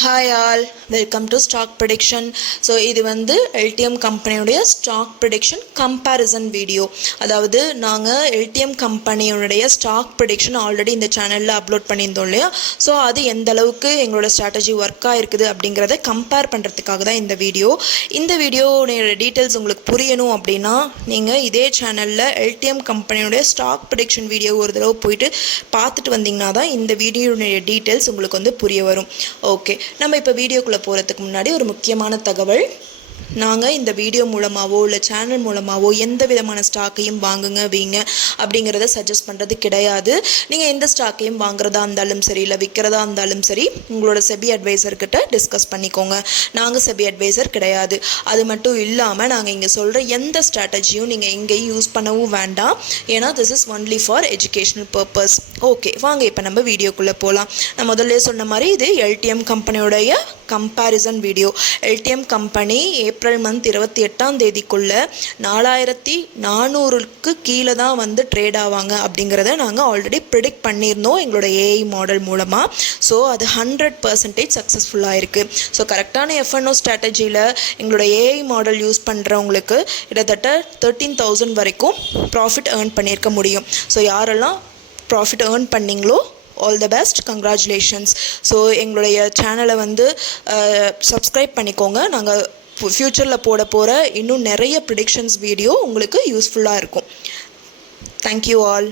Hi all, welcome to stock prediction. So இது வந்து LTM கம்பெனியுடைய stock prediction comparison video. அதாவது நாங்கள் LTM கம்பெனியுடைய stock prediction ஆல்ரெடி இந்த சேனலில் அப்லோட் பண்ணியிருந்தோம் இல்லையா. ஸோ அது எந்த அளவுக்கு எங்களோட ஸ்ட்ராட்டஜி ஒர்க் ஆகிருக்குது அப்படிங்கிறத கம்பேர் பண்ணுறதுக்காக தான் இந்த வீடியோ. இந்த வீடியோடைய டீட்டெயில்ஸ் உங்களுக்கு புரியணும் அப்படின்னா நீங்கள் இதே சேனலில் LTM கம்பெனியுடைய ஸ்டாக் ப்ரெடிக்ஷன் வீடியோ ஒரு தடவை போயிட்டு பார்த்துட்டு வந்தீங்கன்னா தான் இந்த வீடியோடைய டீட்டெயில்ஸ் உங்களுக்கு வந்து புரிய வரும். ஓகே, நம்ம இப்போ வீடியோக்குள்ளே போகிறதுக்கு முன்னாடி ஒரு முக்கியமான தகவல். நாங்கள் இந்த வீடியோ மூலமாகவோ இல்லை சேனல் மூலமாகவோ எந்த விதமான ஸ்டாக்கையும் வாங்குங்க வீங்க அப்படிங்கிறத சஜஸ்ட் பண்ணுறது கிடையாது. நீங்கள் எந்த ஸ்டாக்கையும் வாங்குறதா இருந்தாலும் சரி இல்லை விற்கிறதா இருந்தாலும் சரி உங்களோட செபி அட்வைசர்கிட்ட டிஸ்கஸ் பண்ணிக்கோங்க. நாங்கள் செபி அட்வைசர் கிடையாது. அது மட்டும் இல்லாமல் நாங்கள் இங்கே சொல்கிற எந்த ஸ்ட்ராட்டஜியும் நீங்கள் எங்கேயும் யூஸ் பண்ணவும் வேண்டாம். ஏன்னா this is only for educational purpose. Okay, வாங்க இப்போ நம்ம வீடியோக்குள்ளே போகலாம். நான் முதல்ல சொன்ன மாதிரி இது எல்டிஎம் கம்பெனியோடைய comparison video. LDM company April month 28ஆம் தேதிக்குள்ளே 4400க்கு கீழே தான் வந்து ட்ரேட் ஆவாங்க அப்படிங்கிறத நாங்கள் ஆல்ரெடி ப்ரிடிக்ட் பண்ணியிருந்தோம் எங்களோட ஏஐ மாடல் மூலமாக. ஸோ அது 100% சக்ஸஸ்ஃபுல்லாக இருக்குது. ஸோ கரெக்டான எஃப்என்ஓ ஸ்ட்ராட்டஜியில் எங்களோட ஏஐ மாடல் யூஸ் பண்ணுறவங்களுக்கு கிட்டத்தட்ட 13,000 வரைக்கும் ப்ராஃபிட் ஏர்ன் பண்ணியிருக்க முடியும். ஸோ யாரெல்லாம் ப்ராஃபிட் ஏர்ன் பண்ணிங்களோ all the best, congratulations. So எங்களுடைய சேனலை வந்து சப்ஸ்கிரைப் பண்ணிக்கோங்க. நாங்கள் ஃப்யூச்சரில் போட போகிற இன்னும் நிறைய ப்ரிடிக்ஷன்ஸ் வீடியோ உங்களுக்கு யூஸ்ஃபுல்லாக இருக்கும். Thank you all.